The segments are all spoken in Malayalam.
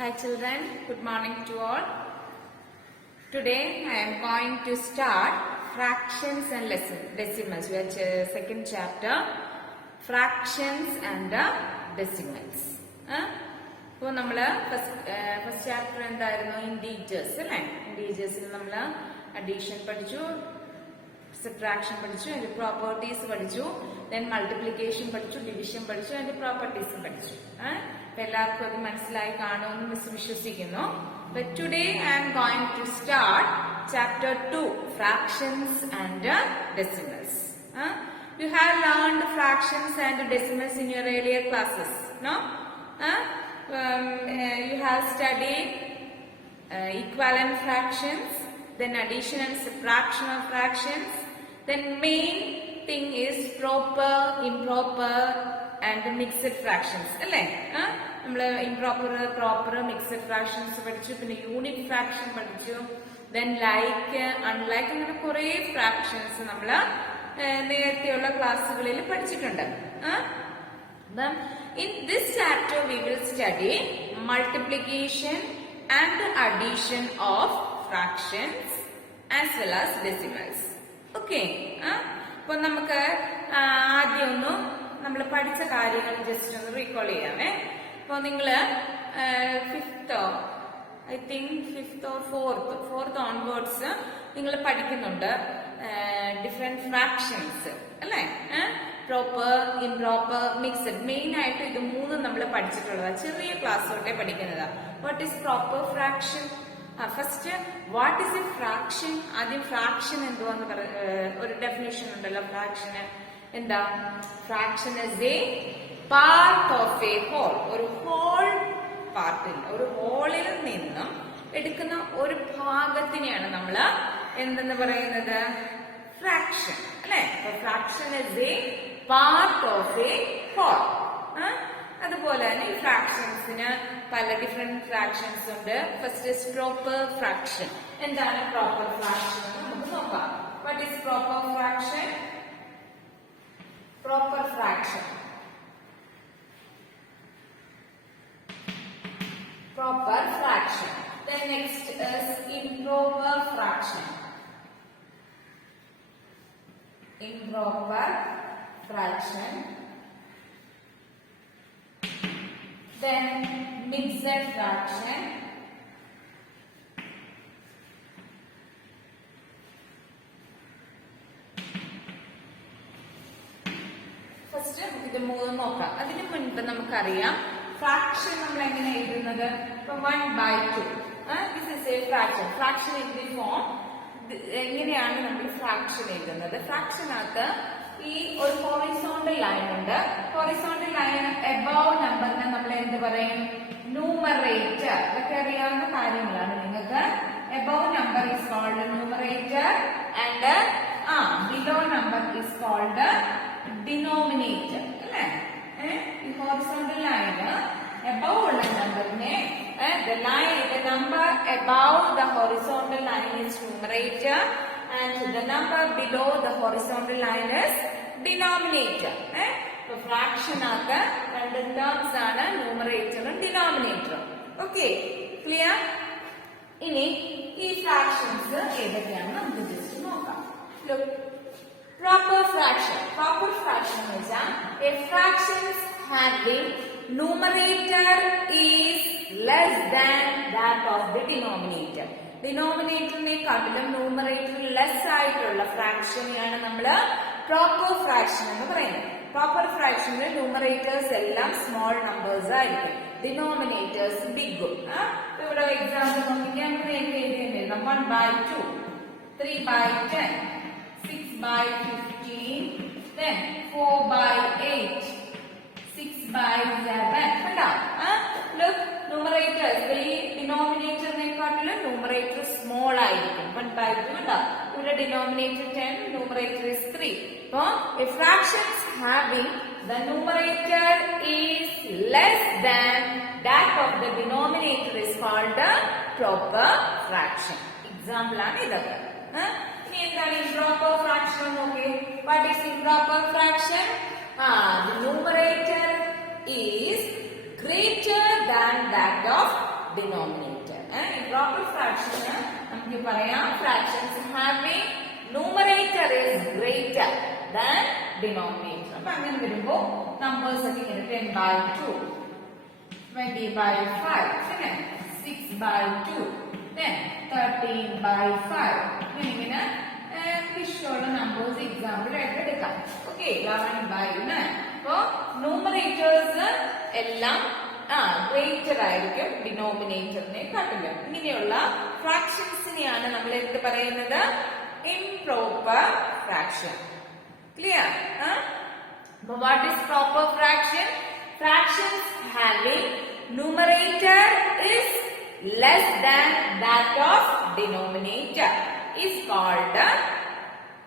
Hi children, good morning to all. Today I am going to start fractions and decimals. We are second chapter, fractions and decimals. So we first chapter integers. Integers addition, subtraction, and properties, then multiplication, division, and properties. But today I am going to start chapter 2, fractions and decimals. You have learned fractions and decimals in your earlier classes, no? You have studied equivalent fractions, then addition and subtraction of fractions. Then main thing is proper, improper, and mixed fractions. Improper, proper, mixed fractions, unit fraction, then like, unlike, and fractions in this chapter we will study multiplication and addition of fractions as well as decimals. Okay? So നമ്മൾ പഠിച്ച കാര്യങ്ങൾ ജസ്റ്റ് ഒന്ന് റീകോൾ ചെയ്യാമേ. അപ്പോൾ നിങ്ങൾ ഫിഫ്ത്ത് ഓർ ഫോർത്ത് ഓൺവേർഡ്സ് നിങ്ങൾ പഠിക്കുന്നുണ്ട് ഡിഫറെന്റ് ഫ്രാക്ഷൻസ് അല്ലേ? Proper, improper, mixed. മെയിൻ ആയിട്ട് ഇത് മൂന്നും നമ്മൾ പഠിച്ചിട്ടുള്ളതാണ്, ചെറിയ ക്ലാസ് തൊട്ടേ പഠിക്കുന്നതാണ്. What is proper fraction? First what is a fraction? ആദ്യം ഫ്രാക്ഷൻ എന്തുവാന്ന് ഒരു ഡെഫിനേഷൻ ഉണ്ടല്ലോ ഫ്രാക്ഷന്. എന്താ? Fraction is a part of a whole. ഒരു ഹോൾ പാർട്ടിൽ, ഒരു ഹോളിൽ നിന്നും എടുക്കുന്ന ഒരു ഭാഗത്തിനെയാണ് നമ്മൾ എന്തെന്ന് പറയുന്നത്? ഫ്രാക്ഷൻ അല്ലെ? Fraction is a part of a whole. അതുപോലെ തന്നെ ഈ ഫ്രാക്ഷൻസിന് പല ഡിഫറെന്റ് ഫ്രാക്ഷൻസ് ഉണ്ട്. First is proper fraction. എന്താണ് പ്രോപ്പർ ഫ്രാക്ഷൻ? നമുക്ക് നോക്കാം. What is proper fraction? Proper fraction. Proper fraction. Then next is improper fraction. Improper fraction. Then mixed fraction. First നമുക്ക് ഇത് മൂന്ന് നോക്കാം. അതിന് മുൻപ് നമുക്കറിയാം ഫ്രാക്ഷൻ നമ്മൾ എങ്ങനെ എഴുതുന്നത്. ഇപ്പൊ 1/2 this is a fraction. Fraction in the form എങ്ങനെയാണ് നമ്മൾ ഫ്രാക്ഷൻ എഴുതുന്നത്? ഫ്രാക്ഷനകത്ത് ഈ ഒരു ഹൊറിസോണ്ടൽ ലൈൻ ഉണ്ട്. ഹൊറിസോണ്ടൽ ലൈൻ എബവ് നമ്പറിനെ നമ്മൾ എന്ത് പറയും? ന്യൂമറേറ്റർ. ഇതൊക്കെ അറിയാവുന്ന കാര്യങ്ങളാണ് നിങ്ങൾക്ക്. Above number is called numerator and below number is called denominator. അല്ലേ? ഈ ഹൊറിസോണ്ടൽ ലൈന് എബവ് ഉള്ള നമ്പറിനെ the number above the horizontal line is numerator and the number below the horizontal line is denominator. So fraction ആക്ക് രണ്ട് ടേംസ് ആണ്, ന്യൂമറേറ്ററും ഡിനോമിനേറ്ററും. Okay, clear? ഇനി ഈ ഫ്രാക്ഷൻസ് ഏതൊക്കെയാണെന്ന് നമുക്ക് ജസ്റ്റ് നോക്കാം. Proper fraction. Proper fraction is a fraction having numerator is less than that of the denominator. Denominator ne kaattilum numerator less ആയിട്ടുള്ള ഫ്രാക്ഷനെയാണ് നമ്മൾ proper fraction എന്ന് പറയുന്നത്. Proper fraction ൽ numerators എല്ലാം small numbers ആയിരിക്കും, denominators big. ഇവിടെ എക്സാമ്പിൾ നോക്കിയാൽ നമുക്ക് എഴുതിയിട്ടുണ്ട് 1/2, 3/10, 6/15, then 4/8, 6/7. Look, numerators, the denominator numerator small ആയിരിക്കും. 1/2 ഇവിടെ denominator 10, numerator is 3. So, a fraction having the numerator is less than that of the denominator is called a proper fraction. Example ആണ് ഇതൊക്കെ. Improper fraction. Okay, what is improper fraction? The numerator is greater than that of denominator. Improper fraction നമുക്ക് പറയാം fractions having numerator is greater than denominator. അപ്പൊ അങ്ങനെ വരുമ്പോ numbers ഒക്കെ ഇങ്ങനെ 10 by 2, 20 by 5, പിന്നെ 6 by 2, then 13 by 5. ഇങ്ങനെ ഇഷ്ടമുള്ള നമ്പേഴ്സ് എക്സാമ്പിൾ ആയിട്ട് എടുക്കാം. Okay, 11 by 9. അപ്പോ ന്യൂമറേറ്റേഴ്സ് എല്ലാം ഗ്രേറ്റർ ആയിരിക്കും ഡിനോമിനേറ്ററിനെ കാട്ടിലും. ഇങ്ങനെയുള്ള ഫ്രാക്ഷൻസിനെയാണ് നമ്മൾ എന്ത് പറയുന്നത്? Improper fraction. Clear? What is proper fraction? Fractions having numerator is less than that of denominator is called a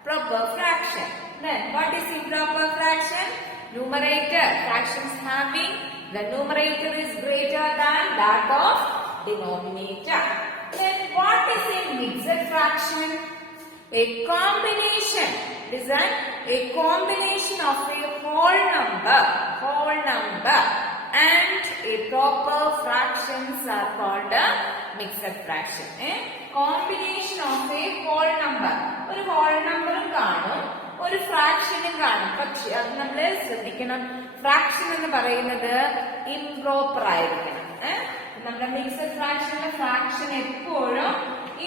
proper fraction. Then what is improper fraction? Numerator, fractions having the numerator is greater than that of denominator. Then what is a mixed fraction? A combination. It is a combination of a whole number and a proper fractions are called a mixed fraction. Combination of a whole number. ഒരു whole number കാണും, ഒരു ഫ്രാക്ഷനും കാണും. പക്ഷെ അത് നമ്മൾ ശ്രദ്ധിക്കണം, ഫ്രാക്ഷൻ എന്ന് പറയുന്നത് ഇംപ്രോപ്പർ ആയിരിക്കണം. നമ്മുടെ മിക്സഡ് ഫ്രാക്ഷനിലെ ഫ്രാക്ഷൻ എപ്പോഴും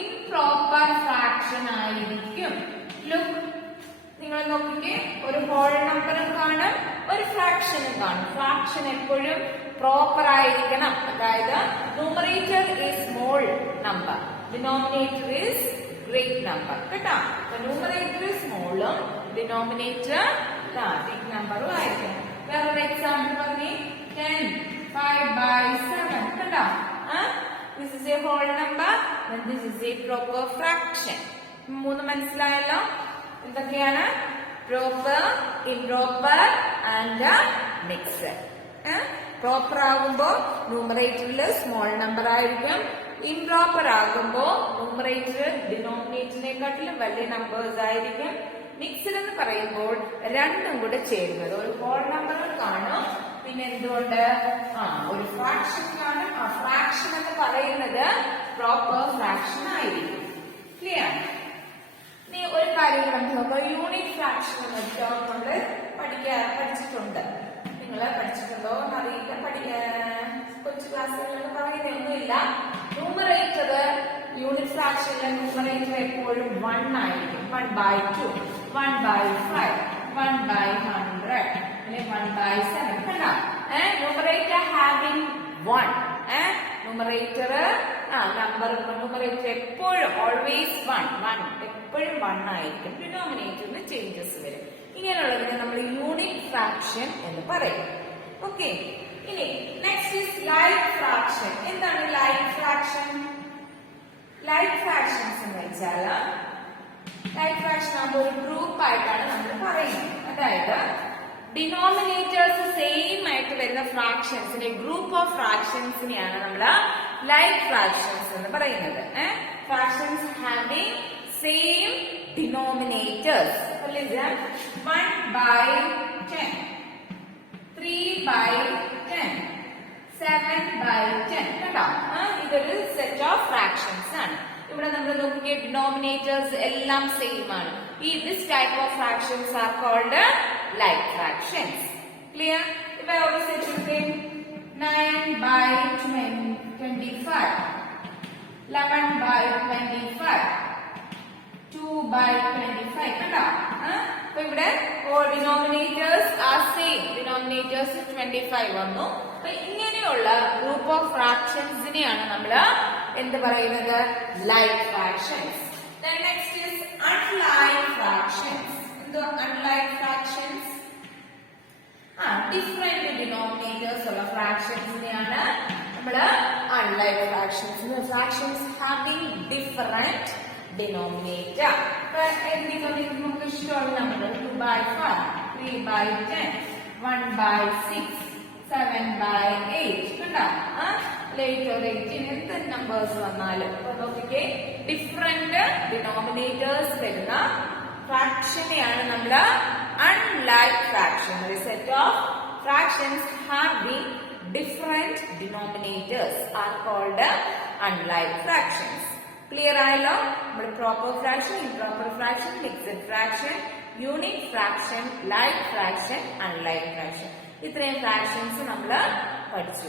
ഇംപ്രോപ്പർ ഫ്രാക്ഷൻ ആയിരിക്കും. ലുക്ക്, നിങ്ങൾ നോക്കിക്കേ, ഒരു ഹോൾ നമ്പറും കാണും, ഒരു ഫ്രാക്ഷനും കാണും. ഫ്രാക്ഷൻ എപ്പോഴും പ്രോപ്പർ ആയിരിക്കണം. അതായത് numerator is small number, denominator is great number. കേട്ടോ? അപ്പൊ ന്യൂമറേറ്റർ സ്മോളും ഡിനോമിനേറ്റർ ബിഗ് നമ്പറും ആയിരിക്കണം. വേറൊരു എക്സാമ്പിൾ പറഞ്ഞേ, 10 5 by 7. കേട്ടോ? This is a whole number and this is a proper fraction. മൂന്ന് മനസ്സിലായല്ലോ? എന്തൊക്കെയാണ്? Proper, improper and mixed. Proper ആകുമ്പോ ന്യൂമറേറ്ററിൽ സ്മോൾ നമ്പർ ആയിരിക്കും. ഇംപ്രോപ്പർ ആകുമ്പോ ന്യൂമറേറ്റർ ഡിനോമിനേറ്ററിനെക്കാട്ടിലും വലിയ നമ്പേഴ്സ് ആയിരിക്കും. മിക്സ്ഡ് എന്ന് പറയുമ്പോൾ രണ്ടും കൂടെ ചേരുന്നത്, ഒരു ഹോൾ നമ്പർ കാണും, പിന്നെ എന്തുകൊണ്ട് ഒരു ഫ്രാക്ഷൻ കാണും. ആ ഫ്രാക്ഷൻ എന്ന് പറയുന്നത് പ്രോപ്പർ ഫ്രാക്ഷൻ ആയിരിക്കും. ക്ലിയർ? ഇനി ഒരു കാര്യം നമുക്ക് നോക്കാം. യൂണിറ്റ് ഫ്രാക്ഷൻ എന്ന് വെച്ചാൽ നമ്മള് പഠിച്ചിട്ടുണ്ട്. നിങ്ങൾ പഠിച്ചിട്ടുണ്ടോ എന്നറിയില്ല, കൊച്ചു ക്ലാസ്സുകളിൽ പറയുന്നൊന്നുമില്ല. ന്യൂമറേറ്റർ, യൂണിറ്റ് ഫ്രാക്ഷനിലെ ന്യൂമറേറ്റർ എപ്പോഴും 1 ആയിരിക്കും. 1 by 2, 1 by 5, 1 by 100, 1 by 7. കണ്ടോ? Numerator having 1. ന്യൂമറേറ്റർ ന്യൂമറേറ്റർ എപ്പോഴും ഓൾവേസ് 1 എപ്പോഴും 1 ആയിരിക്കും. ഡിനോമിനേറ്ററിന് ചേഞ്ചസ് വരും. ഇങ്ങനെയുള്ളതിനെ നമ്മൾ യൂണിറ്റ് ഫ്രാക്ഷൻ എന്ന് പറയും. ഓക്കെ, ഇനി നെക്സ്റ്റ് ഈസ് ലൈക്ക് ഫ്രാക്ഷൻ. എന്താണ് ലൈക്ക് ഫ്രാക്ഷൻ? ലൈക്ക് ഫ്രാക്ഷൻസ് എന്ന് വെച്ചാൽ ലൈക്ക് ഫ്രാക്ഷൻ ആകുമ്പോൾ ഒരു ഗ്രൂപ്പ് ആയിട്ടാണ് നമ്മൾ പറയുന്നത്. അതായത് ഡിനോമിനേറ്റേഴ്സ് സെയിം ആയിട്ട് വരുന്ന ഫ്രാക്ഷൻസിനെ, ഗ്രൂപ്പ് ഓഫ് ഫ്രാക്ഷൻസിനെയാണ് നമ്മൾ ലൈക്ക് ഫ്രാക്ഷൻസ് എന്ന് പറയുന്നത്. Fractions having same denominators. 1 by 10, 3 by 10, 7 by 10. കേട്ടോ? ഇതൊരു സെറ്റ് ഓഫ് ഫ്രാക്ഷൻസ് ആണ്. ഇവിടെ നമ്മൾ നോക്കിയ ഡിനോമിനേറ്റേഴ്സ് എല്ലാം സെയിം ആണ്. This type of fractions are called like fractions. Clear? ഇപ്പൊ ഒരു സെറ്റ് എടുത്തേ, 9 by 25, 11 by 25, 2 by 25. കേട്ടോ? അപ്പൊ ഇവിടെ ഡിനോമിനേറ്റേഴ്സ് ആർ സെയിം. ഡിനോമിനേറ്റേഴ്സ് 25 വന്നു. അപ്പൊ ഇങ്ങനെയുള്ള ഗ്രൂപ്പ് ഓഫ് ഫ്രാക്ഷൻസിനെയാണ് നമ്മൾ എന്ത് പറയുന്നത്? Like fractions. Next is unlike fractions. എന്തോ അൺലൈക്ക് ഫ്രാക്ഷൻസ്? ഡിഫറെന്റ് ഡിനോമിനേറ്റേഴ്സ് ഉള്ള ഫ്രാക്ഷൻസിനെയാണ് നമ്മൾ unlike fractions. Fractions having different denominator. നമുക്ക് ഇഷ്ടമുള്ള number 2 by 5, 3 by 10, 1 by 6, 7 by 8. കണ്ടോ? ലേറ്റർ 18 എന്ത് നമ്പേഴ്സ് വന്നാലും നോക്കിക്കേ, ഡിഫറെന്റ് ഡിനോമിനേറ്റേഴ്സ് വരുന്ന ഫ്രാക്ഷനെയാണ് നമ്മൾ unlike fraction. A set of fractions having different denominators are called unlike fractions. Clear ആയല്ലോ? നമ്മുടെ proper fraction, improper fraction, mixed fraction, unit fraction, like fraction, unlike fraction. ഇത്രയും ഫ്രാക്ഷൻസ് നമ്മൾ പഠിച്ചു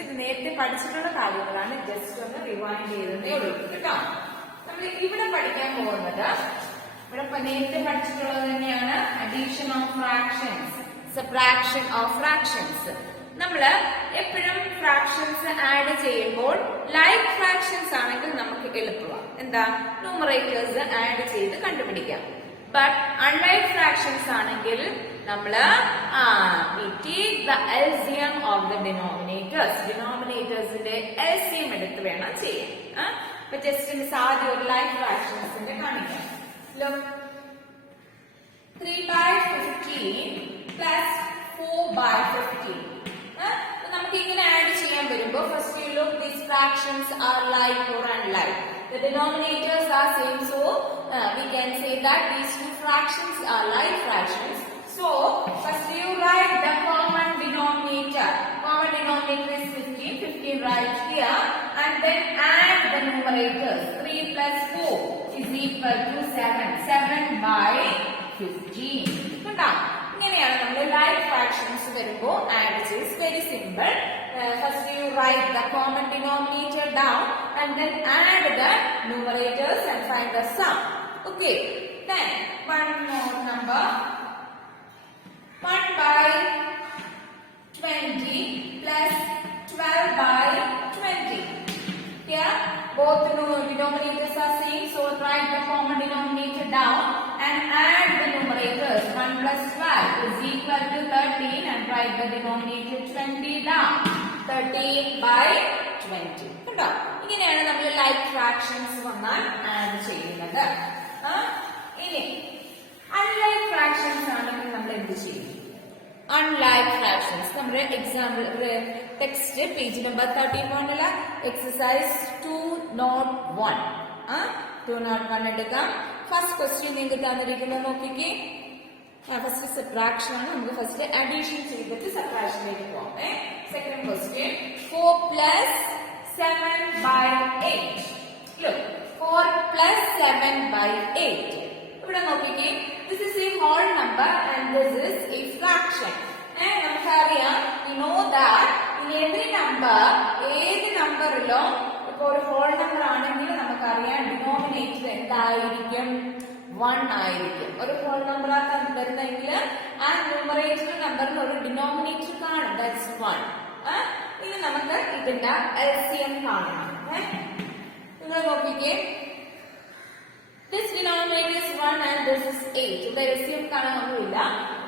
ഇത് നേരത്തെ പഠിച്ചിട്ടുള്ള കാര്യങ്ങളാണ്. ജസ്റ്റ് ഒന്ന് റിവൈൻഡ് ചെയ്തതേ ഉള്ളൂ കേട്ടോ. നമ്മൾ ഇവിടെ പഠിക്കാൻ പോകുന്നത് ഇവിടെ നേരത്തെ പഠിച്ചിട്ടുള്ളത് തന്നെയാണ്. Addition of fractions, subtraction of fractions. നമ്മള് എപ്പോഴും ഫ്രാക്ഷൻസ് ആഡ് ചെയ്യുമ്പോൾ ലൈക്ക് ഫ്രാക്ഷൻസ് ആണെങ്കിൽ നമുക്ക് എളുപ്പമാണ്. എന്താ, ന്യൂമറേറ്റേഴ്സ് ആഡ് ചെയ്ത് കണ്ടുപിടിക്കാം. ബട്ട് അൺലൈക്ക് ഫ്രാക്ഷൻസ് ആണെങ്കിൽ നമ്മള് we take the LCM of the denominators. ഡിനോമിനേറ്റേഴ്സിന്റെ LCM എടുത്ത് വേണം ചെയ്യാൻ. അപ്പൊ ജസ്റ്റ് സാധ്യ ഒരു ലൈക്ക് ഫ്രാക്ഷൻസിന്റെ കാണിക്കാം. Look, 3/15 plus 4/15. നമുക്ക് ഇങ്ങനെ ആഡ് ചെയ്യാൻ വരുമ്പോൾ first you look these fractions are like or unlike. The denominators are same, so we can say that these two fractions are like fractions. So first you write the common denominator. Common denominator is 15. 15 right here, and then add the numerators. 3 plus 4 is equal to 7. 7/15. കണ്ടോ? ഇങ്ങനെയാണ് നമ്മൾ ലൈക്ക് ഫ്രാക്ഷൻസ് വരുമ്പോൾ ആഡ് ചെയ്ത്. Very simple. First you write the common denominator down and then add the numerators and find the sum. Okay. Then one more number. 1/20 plus 12/20. Here both denominators are same, so write the common denominator down and add the numerators. 1 plus 12 is equal to 13 and write the denominator 20 down. 13/20. കണ്ടോ? ഇങ്ങനെയാണ് നമ്മൾ ലൈക്ക് ഫ്രാക്ഷൻസ് വന്നാൽ ആഡ് ചെയ്യുന്നത്. ഇനി അൺലൈക്ക് ഫ്രാക്ഷൻസ് ആണെങ്കിൽ നമ്മൾ എന്ത് ചെയ്യും? അൺലൈക്ക് ഫ്രാക്ഷൻസ് നമ്മുടെ example text page number 31 exercise 201. 201 എടുക്കാം. ഫസ്റ്റ് ക്വസ്റ്റ്യൻ നിങ്ങൾക്ക് തന്നിരിക്കുന്നത് നോക്കിക്കേ. ഫസ്റ്റ് സബ്ട്രാക്ഷൻ ആണ്. നമുക്ക് ഫസ്റ്റ് അഡീഷൻ ചെയ്തിട്ട് സബ്ട്രാക്ഷനിലേക്ക് പോകാം. Second question 4 plus 7/8. Look, 4 plus 7/8. ഇവിടെ നോക്കിക്കേ. This is a whole number and this is a fraction. നമുക്കറിയാം, we know that in every number, ഏത് നമ്പറിലോ ഇപ്പൊ ഒരു ഹോൾ നമ്പർ ആണെങ്കിൽ നമുക്കറിയാം ഡിനോമിനേറ്റർ എന്തായിരിക്കും? 1 ആയിരിക്കും. ഒരു ഹോൾ നമ്പർ വരുന്നെങ്കിൽ ആ ന്യൂമറേറ്റർ നമ്പറിന് ഒരു ഡിനോമിനേറ്റർ കാണും. ദാറ്റ്സ് 1. ഇനി നമുക്ക് ഇതിന്റെ LCM കാണണം. നിങ്ങൾ നോക്കിക്കേ. This denominator is 1 and this is 8. ഇവിടെ LCM കാണാനൊന്നുമില്ല.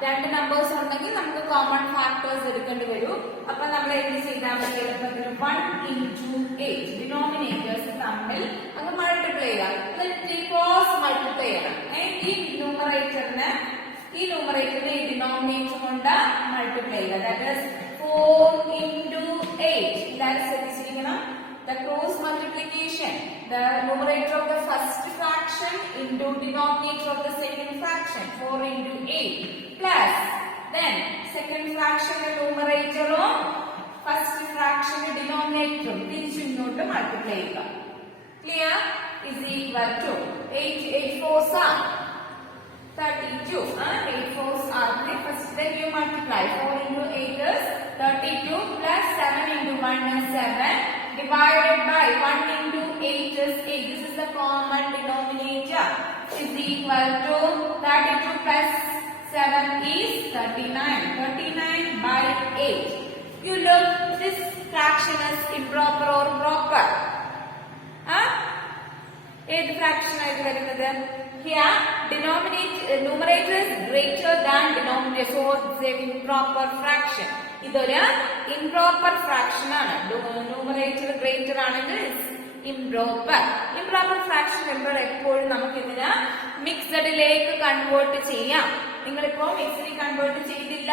രണ്ട് നമ്പേഴ്സ് ഉണ്ടെങ്കിൽ നമുക്ക് കോമൺ ഫാക്ടേഴ്സ് എടുക്കേണ്ടി വരും. അപ്പൊ നമ്മൾ എന്ത് ചെയ്താൽ മതി? എളുപ്പത്തിന് 1 into 8 ഡിനോമിനേറ്റേഴ്സ് തമ്മിൽ അങ്ങ് മൾട്ടിപ്ലൈ ചെയ്യാം. എന്നിട്ട് ക്രോസ് മൾട്ടിപ്ലൈ ചെയ്യണം. ഈ ന്യൂമറേറ്ററിനെ ഈ ഡിനോമിനേറ്റർ കൊണ്ട് മൾട്ടിപ്ലൈ ചെയ്യുക. That is 4 into 8. ഇതാണ് ശ്രദ്ധിച്ചിരിക്കണം. The cross multiplication, the numerator of the first fraction into denominator of the second fraction, 4 into 8, plus then second fraction numerator of first fraction denominator തിരിച്ചിങ്ങോട്ട് multiply ചെയ്യുക. Clear? Is equal to 8 4s are 32. 8 4s are first then you multiply. 4 into 8 is 32 plus 7 into 1 is 7. Divided by 1 into 8 is 8. This is the common denominator. Is equal to 32 plus 7 is 39. 39/8. You look, this fraction is improper or proper? ഏത് fraction ആയിട്ട് വരുന്നത്? Here numerator is greater than denominator, so it's an improper fraction. ഇതൊരു ഇംപ്രോപ്പർ ഫ്രാക്ഷൻ ആണ്. ന്യൂമറേറ്റർ ഗ്രേറ്റർ ആണെങ്കിൽ ഇംപ്രോപ്പർ ഫ്രാക്ഷൻ വരുമ്പോൾ എപ്പോഴും നമുക്ക് ഇതിന് മിക്സഡിലേക്ക് കൺവേർട്ട് ചെയ്യാം. നിങ്ങളിപ്പോ മിക്സഡിൽ കൺവേർട്ട് ചെയ്തില്ല,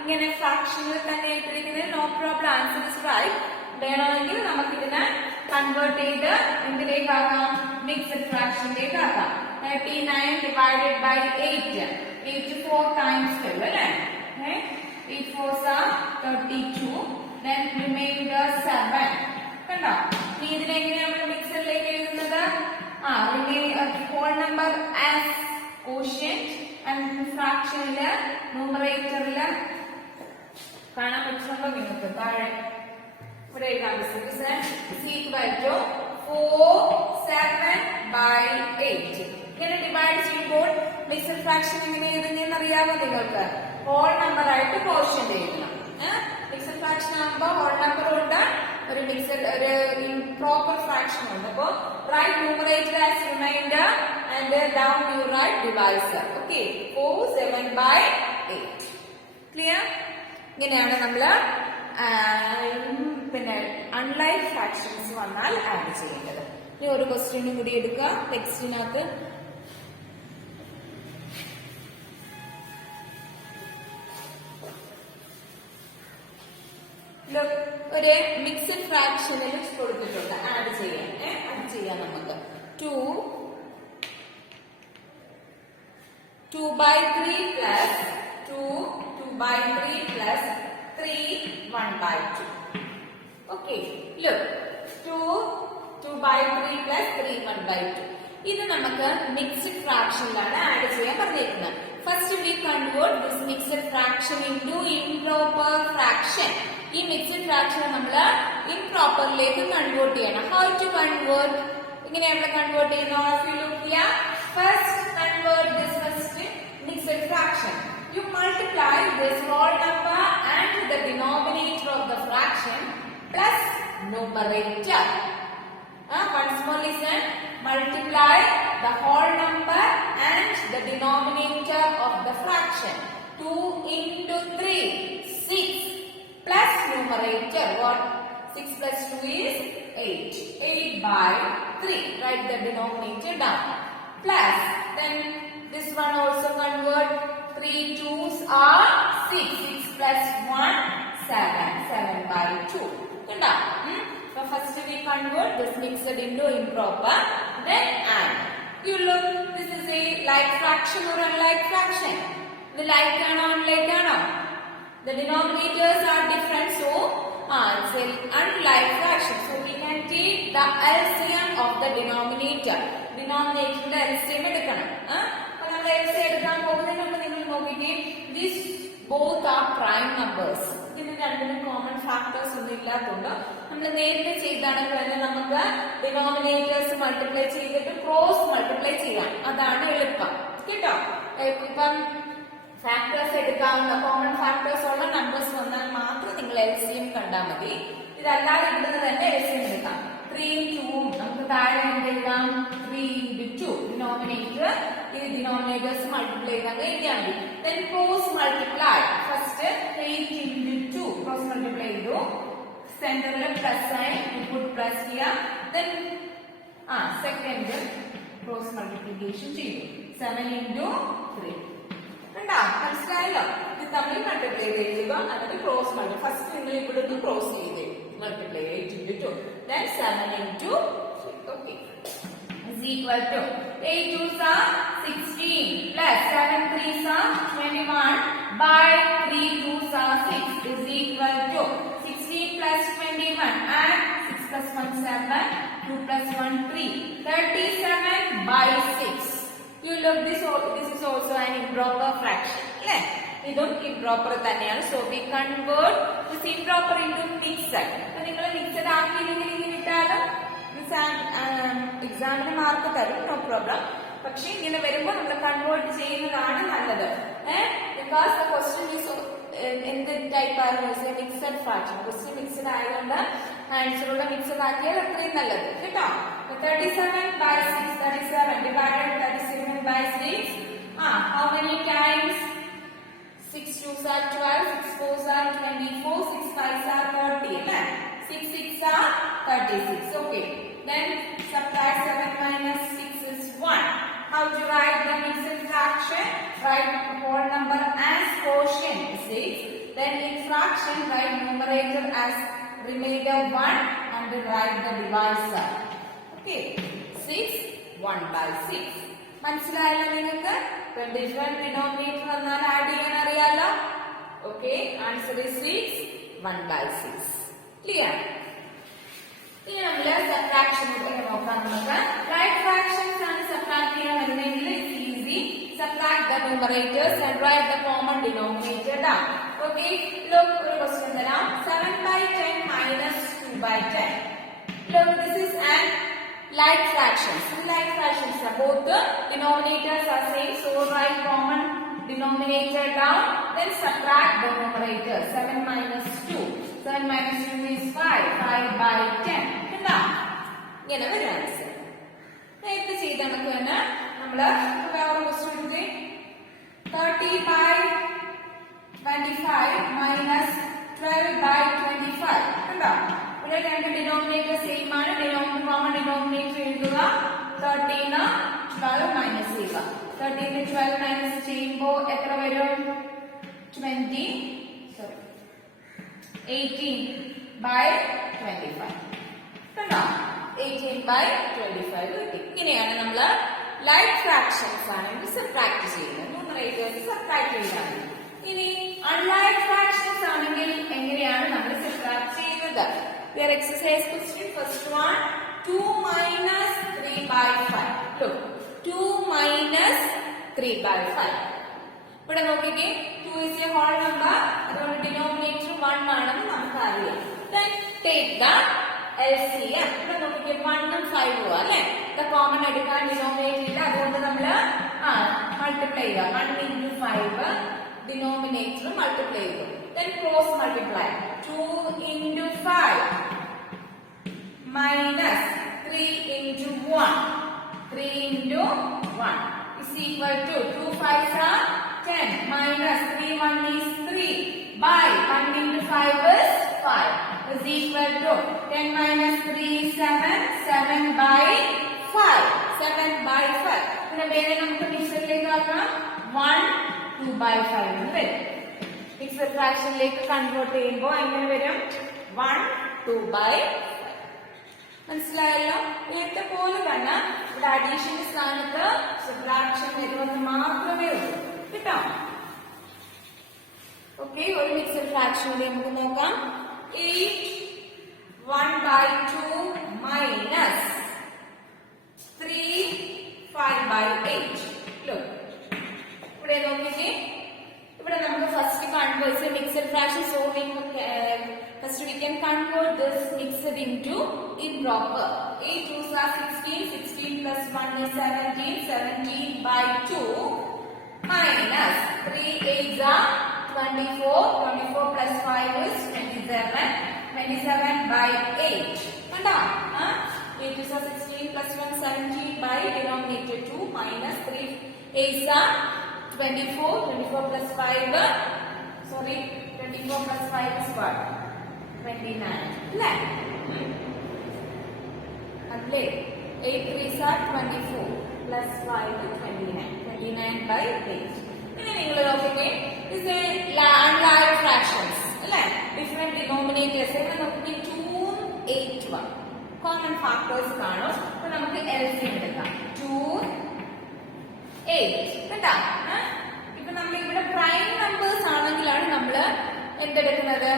ഇങ്ങനെ ഫ്രാക്ഷനിൽ തന്നെ ഇട്ടിരിക്കുന്നത് no problem, answer is right. വേണമെങ്കിൽ നമുക്കിതിനെ കൺവേർട്ട് ചെയ്ത് എന്തിലേക്കാക്കാം? മിക്സഡ് ഫ്രാക്ഷനിലേക്ക് ആക്കാം. 39 divided by 8. 8 4 times 12 അല്ലേ? 8 4s are 32 then remainder 7. കണ്ടോ? ഇനി ഇതിനെ എങ്ങനെയാണ് നമ്മൾ മിക്സറിലേക്ക് എഴുതുന്നത്? whole number as quotient and fractionല് ന്യൂമറേറ്ററില് കാണാൻ പറ്റുന്നുണ്ടോ നിങ്ങൾക്ക്? താഴെ ഇവിടെ എഴുതാൻ പറ്റും. 4/7/8. ഇങ്ങനെ ഡിവൈഡ് ചെയ്യുമ്പോൾ മിക്സഡ് ഫ്രാക്ഷൻ എങ്ങനെ എഴുതുന്നതെന്ന് അറിയാമോ നിങ്ങൾക്ക്? ഹോൾ നമ്പർ ആയിട്ട് കോഷ്യന്റ് എഴുതണം. മിക്സഡ് ഫ്രാക്ഷൻ ആകുമ്പോൾ ഹോൾ നമ്പർ ഉണ്ട്, ഒരു മിക്സഡ് ഒരു ഇംപ്രോപ്പർ ഫ്രാക്ഷൻ ഉണ്ട്. അപ്പോ write numerator as remainder and down you write divisor. Okay, 4/7/8. Clear? ഇങ്ങനെയാണ് നമ്മള് പിന്നെ അൺലൈക്ക് ഫ്രാക്ഷൻസ് വന്നാൽ ആഡ് ചെയ്യേണ്ടത്. ഇനി ഒരു ക്വസ്റ്റ്യനും കൂടി എടുക്കുക ടെക്സ്റ്റിനകത്ത്. ഒരു മിക്സഡ് ഫ്രാക്ഷനിൽ കൊടുത്തിട്ടുണ്ട് ആഡ് ചെയ്യാം നമുക്ക്. 2/3 plus 2/3 plus 3 1/2. Okay, look, 2/3 plus 3 1/2. ഇത് നമുക്ക് മിക്സഡ് ഫ്രാക്ഷനിലാണ് ആഡ് ചെയ്യാൻ പറഞ്ഞിരിക്കുന്നത്. First we convert this mixed fraction into improper fraction. ഈ മിക്സഡ് ഫ്രാക്ഷൻ നമ്മൾ ഇംപ്രോപ്പറിലേക്ക് കൺവേർട്ട് ചെയ്യണം. How to convert? ഇങ്ങനെയാണ് കൺവേർട്ട് ചെയ്യുന്നത്. First convert this first mixed fraction. You multiply this whole number and the denominator of the fraction plus numerator. Once more listen. Multiply the whole number and the denominator of the fraction. 2 into 3, 6 plus numerator. What? 6 plus 2 is 8. 8/3. Write the denominator down. Plus, then this one also convert. 3 2s are 6. 6 plus 1, 7. 7/2. Kunda? So first we convert this mixed into improper. Then add. You look, this is a like fraction or unlike fraction. The like or unlike or not. The denominators are different, so it's an unlike fraction. So we can take the LCM of the denominator. Denominator LCM എടുക്കണം. അപ്പോൾ നമ്മൾ LCM എടുക്കാൻ പോകുന്നതിന് മുമ്പ് നിങ്ങൾ നോക്കിക്കേ, these both are prime numbers. ഇതിന് രണ്ടിനും കോമൺ ഫാക്ടേഴ്സ് ഒന്നും ഇല്ലാത്തതുകൊണ്ട് നമ്മൾ നേരത്തെ ചെയ്താണെങ്കിൽ തന്നെ നമുക്ക് ഡിനോമിനേറ്റേഴ്സ് മൾട്ടിപ്ലൈ ചെയ്തിട്ട് ക്രോസ് മൾട്ടിപ്ലൈ ചെയ്യാം. അതാണ് എളുപ്പം കേട്ടോ. ഇപ്പം ഫാക്ടേഴ്സ് എടുക്കാവുന്ന കോമൺ ഫാക്ടേഴ്സ് ഉള്ള നമ്പേഴ്സ് വന്നാൽ മാത്രം നിങ്ങൾ LCM കണ്ടാൽ മതി. ഇതല്ലാതെ ഇവിടുന്ന് തന്നെ LCM എടുക്കാം. 3 2 നമുക്ക് താഴെ എഴുതാം. 3 into 2 ഡിനോമിനേറ്റർ, ഈ ഡിനോമിനേറ്റേഴ്സ് മൾട്ടിപ്ലൈ ചെയ്താൽ എഴുതിയാൽ മതി. Then cross multiply. First 8 into 2 cross multiply ചെയ്തു. സെന്ററിൽ plus sine, put plus here. Then second cross multiplication ചെയ്തു. 7 into 3. കണ്ടാ? മനസ്സിലായല്ലോ? ഇത് തമ്മിൽ മൾട്ടിപ്ലൈ ചെയ്ത് അതിന് ക്രോസ് മൾട്ടിപ്ലൈ. ഫസ്റ്റ് നിങ്ങൾ ഇവിടുന്ന് ക്രോസ് ചെയ്ത് multiply 8 into 2. Then 7 into 3. Okay. Is equal to 8 2s are 16 plus 7 3s are 21 by 3 2s are 6 is equal to 16 plus 21 and 6 plus 1 7, 2 plus 1 3, 37 by 6. You look, this is also an improper fraction. Yeah, idum improper thaneyanu. So we convert this improper into mixed. So ningal mixed aakiyengil ingane ittalu examine mark തരും, no problem. പക്ഷേ ഇങ്ങനെ വരുമ്പോൾ നമ്മൾ കൺവേർട്ട് ചെയ്യുന്നതാണ് നല്ലത്. Because the question is എന്ത് ടൈപ്പ് ആയിരുന്നു? Mixed fraction. ക്വസ്റ്റ്യൻ മിക്സഡ് ആയതുകൊണ്ട് ആൻസറുള്ള മിക്സഡ് ആക്കിയാൽ അത്രയും നല്ലത് കേട്ടോ. 37/6, 37 divided 37 by 6. How many times? 6 2s are 12, 6 4s are 24, 6 5s are 30. 6 6 are 36. Okay. Then subtract 7 minus 6 is 1. How to write the mixed fraction? Write whole number as quotient 6. Then in fraction write numerator as remainder 1 and write the divisor. Okay. 6 1/6. മനസ്സിലായല്ലോ നിങ്ങൾക്ക്? ഡിഫറെന്റ് ഡിനോമിനേറ്റർ വന്നാൽ ആഡ് ചെയ്യാൻ അറിയാലോ. Okay, answer is 6. 1/6. Clear? ഇനി നമ്മള് സബ്ട്രാക്ഷൻ നോക്കാം. നമുക്ക് റൈറ്റ് ഫ്രാക്ഷൻസ് ആണ് സബ്ട്രാക്ട് ചെയ്യാൻ വരുന്നതെങ്കിൽ it's easy. Subtract the numerators and write the common denominator down. Okay, look, ഒരു question തരാം. 7/10 minus 2/10. Look, this is an like fractions. Like fractions, both the denominators are same, so write common denominator down, then subtract the numerator. 7 minus 2. 7 minus 2 is 5. 5/10. കണ്ടോ? ഇങ്ങനെ വരും ആൻസർ. നേരത്തെ ചെയ്ത കണക്ക് തന്നെ നമ്മള് വേറെ ക്വസ്റ്റ്യൻ എടുത്തേ. 30/25 minus 12/25. കണ്ടോ? ഇവിടെ രണ്ട് ഡിനോമിനേറ്റർ സെയിം ആണ്. കോമൺ ഡിനോമിനേറ്റർ എഴുതുക. 13 12 മൈനസ് ചെയ്യുക. 13 12 മൈനസ് ചെയ്യുമ്പോൾ എത്ര വരും? 18/25. കണ്ടോ? 18/25 കിട്ടി. ഇങ്ങനെയാണ് നമ്മൾ ലൈക്ക് ഫ്രാക്ഷൻസ് ആണെങ്കിൽ സബ്ട്രാക്ട് ചെയ്യുന്നത്. ന്യൂമറേറ്റേഴ്സ് സബ്ട്രാക്ട് ചെയ്താണ്. ഇനി അൺലൈക്ക് ഫ്രാക്ഷൻസ് ആണെങ്കിൽ എങ്ങനെയാണ് നമ്മൾ സബ്ട്രാക്ട് ചെയ്യുന്നത്? Their exercise question, first one, 2 minus 3/5. Look, 2 minus 3/5. ഇവിടെ നോക്കിക്കേ, 2 is a whole number, അതുകൊണ്ട് ഡിനോമിനേറ്റർ 1 ആണെന്ന് നമുക്ക് അറിയാം. Then take the LCM. ഇവിടെ നോക്കിക്കേ, 1 ഉം 5 ഉം അല്ലേ? ഇത് കോമൺ എടുക്കാൻ ഡിനോമിനേറ്റർ ഇല്ല, അതുകൊണ്ട് നമ്മള് മൾട്ടിപ്ലൈ ചെയ്യുക. 1 into 5 ഡിനോമിനേറ്റർ മൾട്ടിപ്ലൈ ചെയ്തു. Then cross multiply. 2 into 5 minus 3 into 1. 3 into 1 is equal to 2 5s are 10 minus 3 1 is 3 by 1 into 5 is 5 is equal to 10 minus 3 is 7. 7/5. 7/5. പിന്നെ വേറെ നമുക്ക് മിക്സറിലേക്ക് ആക്കാം. 1 2/5 എന്ന് വരും. മിക്സഡ് ഫ്രാക്ഷനിലേക്ക് കൺവേർട്ട് ചെയ്യുമ്പോൾ എങ്ങനെ വരും? 1 2/5. മനസ്സിലായല്ലോ? നേരത്തെ പോലെ തന്നെ ഇവിടെ അഡീഷന്റെ സ്ഥാനത്ത് സബ്ട്രാക്ഷൻ വരുമെന്ന് മാത്രമേ ഉള്ളൂ. കേട്ടോ? ഓക്കെ, ഒരു മിക്സഡ് ഫ്രാക്ഷനിൽ നമുക്ക് നോക്കാം. 8 1/2 minus 3 5/8. ഇവിടെ നോക്കിക്കേ, ഇവിടെ നമുക്ക് first convert mixed fraction. So first we can convert this mixed into improper. 8 2s are 16. 16 plus 1 is 17. 17/2 minus 3 8s are 24. 24 plus 5 is 27. 27/8. കണ്ടോ? 8 2s are 16 plus 1 17 by denominator 2 minus 3 8s are 24. 24 plus 5 sorry 24 plus 5 is what? 29. അല്ലേ? അല്ലേ? 8 3s are 24 plus 5 29. 29/8. ഇനി നിങ്ങൾ നോക്കിക്കേ, ഇത് unlike fractions അല്ലേ? Different denominators. ഇവിടെ നമുക്ക് 2 8 1 കോമൺ ഫാക്ടേഴ്സ് കാണും. അപ്പൊ നമുക്ക് LCM എടുക്കാം. 2 8 കേട്ടാ? ഇപ്പൊ നമ്മൾ ഇവിടെ പ്രൈം നമ്പേഴ്സ് ആണെങ്കിലാണ് നമ്മള് എന്തെടുക്കുന്നത്?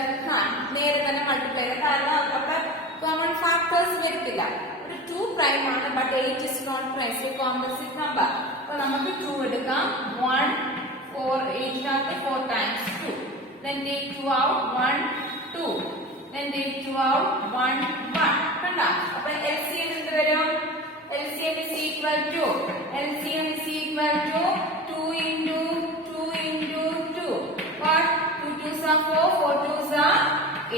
നേരെ തന്നെ മൾട്ടിപ്ലൈ ചെയ്യുക. കാരണം അവിടെ കോമൺ ഫാക്ടേഴ്സ് വരത്തില്ല. ഒരു 2 പ്രൈം ആണ്, but 8 is not prime, so composite number. അപ്പൊ നമുക്ക് 2 എടുക്കാം. 1 4 8 4 times 2. Then take 2 out. 1 2. Then take 2 out. 1 1. കണ്ടോ? അപ്പൊ LCM എന്ത് വരും? LCM is equal to 2 into 2 into 2. What? 2 2s are 4. 4 2s are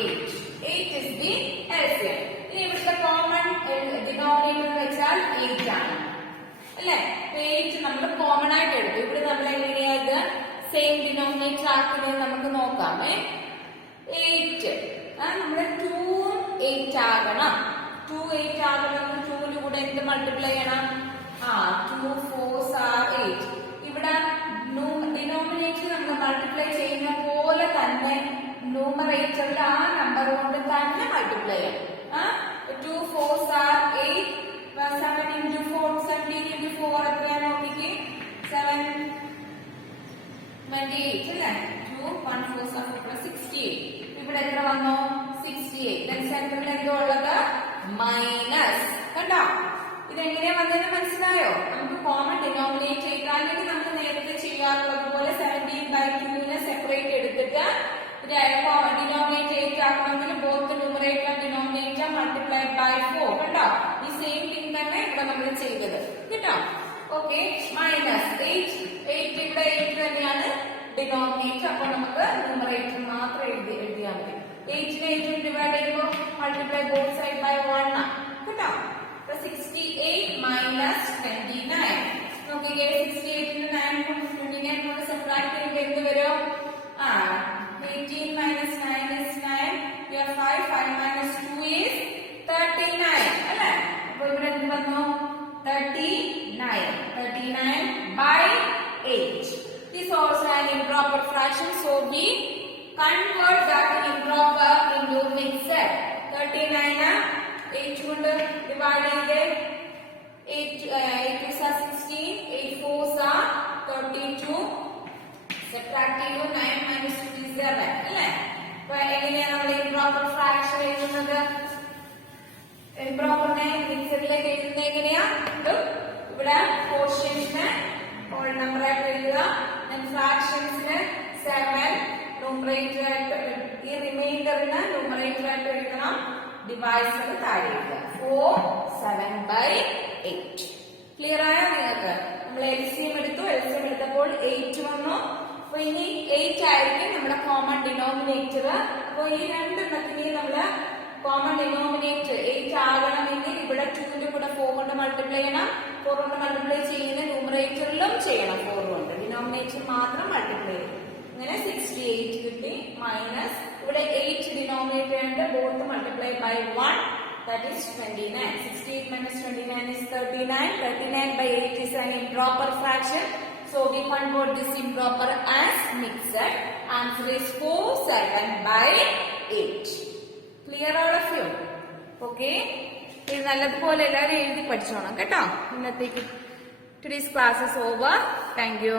8. 8 is the LCM. ഇനി ഇവിടുത്തെ കോമൺ ഡിനോമിനേറ്റർ വെച്ചാൽ 8 ആണ് അല്ലേ? 8 നമ്മൾ കോമൺ ആയിട്ട് എടുത്തു. ഇവിടെ നമ്മൾ എങ്ങനെയാ ഇത് സെയിം ഡിനോമിനേറ്റർ ആക്കുന്നത് നമുക്ക് നോക്കാമേ. 8 നമ്മുടെ 2 8 ആകണം. 2 8 ആകണം. 2 കൂടെ എന്ത് മൾട്ടിപ്ലൈ ചെയ്യണം? 2 4s are 8. ഇവിടെ ഡിനോമിനേറ്റർ നമ്മൾ മൾട്ടിപ്ലൈ ചെയ്യുന്ന പോലെ തന്നെ ന്യൂമറേറ്ററിൽ ആ നമ്പർ കൊണ്ട് തന്നെ മൾട്ടിപ്ലൈ ചെയ്യണം. 2 4s are 8. 7 into 4 17 into 4 എത്രയാണ് നോക്കിക്കേ? 7 28 അല്ലേ? 2 1 4 16. ഇവിടെ എത്ര വന്നു 68. സെന്ററിൽ എന്തോ ഉള്ളത് മൈനസ്. കണ്ടോ ഇതെങ്ങനെയാ വന്നതെന്ന് മനസ്സിലായോ? നമുക്ക് കോമൺ ഡിനോമിനേറ്റർ എഴുതാൻ വേണ്ടി നമുക്ക് നേരത്തെ ചെയ്യാറുള്ളത് പോലെ 17/2 സെപ്പറേറ്റ് എടുത്തിട്ട് ഡിനോമിനേറ്റർ 8 ആക്കണമെങ്കിൽ both numerator and denominator multiplied by 4. കണ്ടോ ഈ സെയിം തിങ് തന്നെ ഇവിടെ നമ്മൾ ചെയ്തത് കേട്ടോ. ഓക്കെ മൈനസ് 8 ഇവിടെ 8 തന്നെയാണ് ഡിനോമിനേറ്റർ. അപ്പോൾ നമുക്ക് ന്യൂമറേറ്റർ മാത്രം എഴുതിയാൽ മതി. 8നെ 8 ഡിവൈഡ് ചെയ്യുമ്പോൾ മൾട്ടിപ്ലൈ ബോത്ത് സൈഡ് ബൈ 1 കേട്ടോ. 68 മൈനസ് 29. നോക്കിക്കേ 68 9 29 കൊണ്ട് സബ്ട്രാക്ട് ചെയ്യുമ്പോൾ എന്ത് വരും? 18 minus 9 is 9. Your 5 minus 2 is 39. അല്ലേ? അപ്പോൾ ഇവിടെ എന്ത് വന്നു? 39. 39 by 8. This is also an improper fraction, so we convert that improper into mixed. 39 8 കൊണ്ട് divide ചെയ്ത് 8 2s are 16, 8 4s are 32. Subtract ചെയ്തു 9 minus 2 is 7. അല്ലേ? അപ്പോൾ എങ്ങനെയാണ് നമ്മൾ improper fraction എഴുതുന്നത്? improperനെ മിക്സറിലേക്ക് എഴുതുന്നത് എങ്ങനെയാ? ഇവിടെ quotientനെ whole number ആയിട്ട് എഴുതുക. then fractionsനെ 7 numerator ആയിട്ട്, ഈ റിമൈൻഡറിനെ numerator ആയിട്ട് എഴുതണം. ഡിവൈസർ താഴെ എഴുതുക. 4 7/8. ക്ലിയർ ആയോ നിങ്ങൾക്ക്? നമ്മൾ LCM എടുത്തു. LCM എടുത്തപ്പോൾ 8 വന്നു. അപ്പൊ ഇനി 8 ആയിരിക്കും നമ്മുടെ കോമൺ ഡിനോമിനേറ്റർ. അപ്പൊ ഈ രണ്ടെണ്ണത്തിനെയും നമ്മള് കോമൺ ഡിനോമിനേറ്റർ 8 ആകണമെങ്കിൽ ഇവിടെ 2ന്റെ കൂടെ 4 കൊണ്ട് മൾട്ടിപ്ലൈ ചെയ്യണം. 4 കൊണ്ട് മൾട്ടിപ്ലൈ ചെയ്യുന്ന ന്യൂമറേറ്ററിലും ചെയ്യണം. 4 കൊണ്ട് ഡിനോമിനേറ്റർ മാത്രം മൾട്ടിപ്ലൈ ചെയ്യും. ഇങ്ങനെ 68 കിട്ടി. മൈനസ് ഇവിടെ 8 ഡിനോമിനേറ്റർ ഉണ്ട്. Both multiply by 1, that is 29. 68 minus 29 is 39. 39 by 8 is an improper fraction. So we convert this improper as mixed. Answer is 4 7/8. Clear all of you? Okay. ഇത് നല്ലതുപോലെ എല്ലാവരും എഴുതി പഠിച്ചോണം കേട്ടോ. ഇന്നത്തേക്ക് today's class is over. Thank you.